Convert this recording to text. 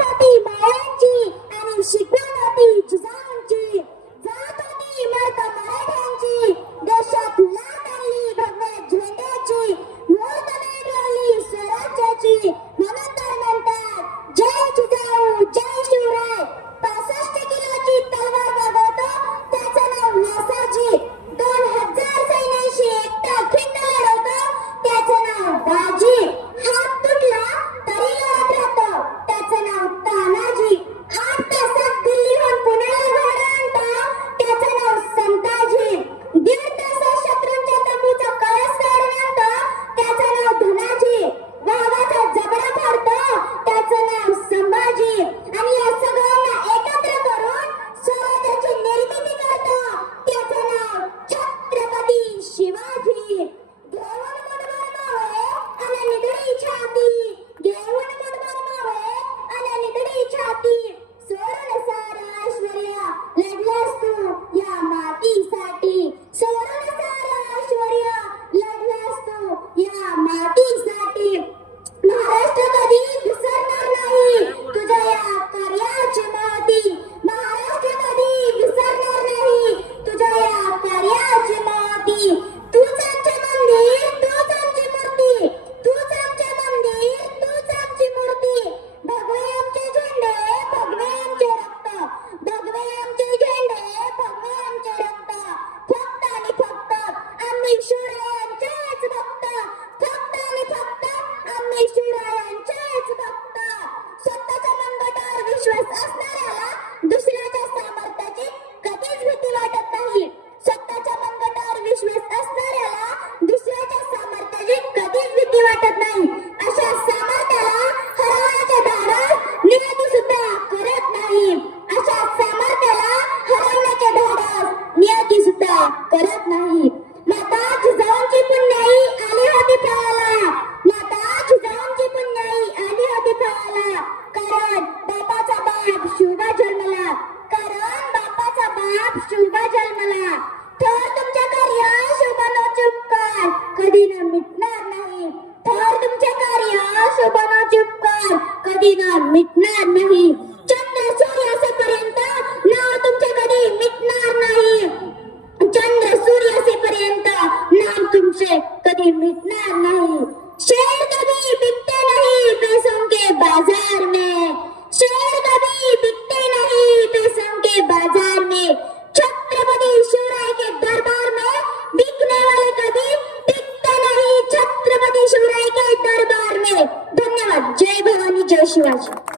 होती मायांची आणि शिकवण होती जिजाऊंची. जात होती इमारत मराठ्यांची, देशात लाट आणली भगव्या झेंड्याची, मूर्त मिळवली स्वराज्याची. म्हणून तर म्हणतात जय जिजाऊ जय शिवराय. 65 किलोची तलवार वागवतो त्याचं नाव नासाजी. 2000 सैन्याशी एकटा खिंड लढवतो त्याचं नाव बाजी. हात तुटला तरी लढत राहतो त्याचं नाव तानाजी. 8 तासात दिल्लीहून पुण्याला घोडा आणतो त्याचं नाव संताजी. 1.5 तासात शत्रूंच्या तंबूचा कळस काढून आणतो त्याचं नाव धनाजी. वाघाचा जबडा फाडतो त्याचं नाव संभाजी. आणि या सगळ्यांना एकत्र करून स्वराज्याची निर्मिती करतो त्याचं नाव छत्रपती शिवाजी. घेऊन मुठभर मावळे आणि निगडी छाती, घेऊन मुठभर मावळे आणि निगडी छाती, सोडून सारं ऐश्वर्य लढलास तू या मातीसाठी. सोडून सारं ऐश्वर्य लढलास तू या मातीसाठी. महाराष्ट्र कधी विसरणार नाही तुझ्या या कार्याची महती. महाराष्ट्र कधी विसरणार नाही तुझ्या या कार्याची महती. तूच आमचे मंदिर, तूच आमची मूर्ती, तूच आमचे मंदिर, तूच आमची मूर्ती. भगवे आमचे झेंडे, भगवे आमचे रक्त, भगवे आमचे झेंडे, भगवे आमचे रक्त. फक्त आणि फक्त आम्ही शिवरायांचेच भक्त, फक्त आणि फक्त आम्ही शिवरायांचेच भक्त. स्वतःच्या मनगटावर विश्वास असणाऱ्याला दुसऱ्याच्या सामर्थ्याची कधीच भीती वाटत नाही. स्वतःच्या मनगटावर विश्वास असणाऱ्याला दुसऱ्याच्या सामर्थ्याची कधीच भीती वाटत नाही. अशा सामर्थ्याला हरवण्याचे धाडस नियती सुद्धा करत नाही. अशा सामर्थ्याला हरवण्याचे धाडस नियती सुद्धा करत नाही. माता जिजाऊंची पुण्याई आली होती फळाला, माता जिजाऊंची पुण्याई आली होती फळाला. कारण बापाचा बाप शिवबा जन्मला, कारण बापाचा बाप शिवबा जन्मला. थोर तुमच्या कार्य शोभनो चुपकार कधी न मिटणार नाही. थोर तुमचे कार्य शोभनो चुपकार कधी न मिटणार नाही.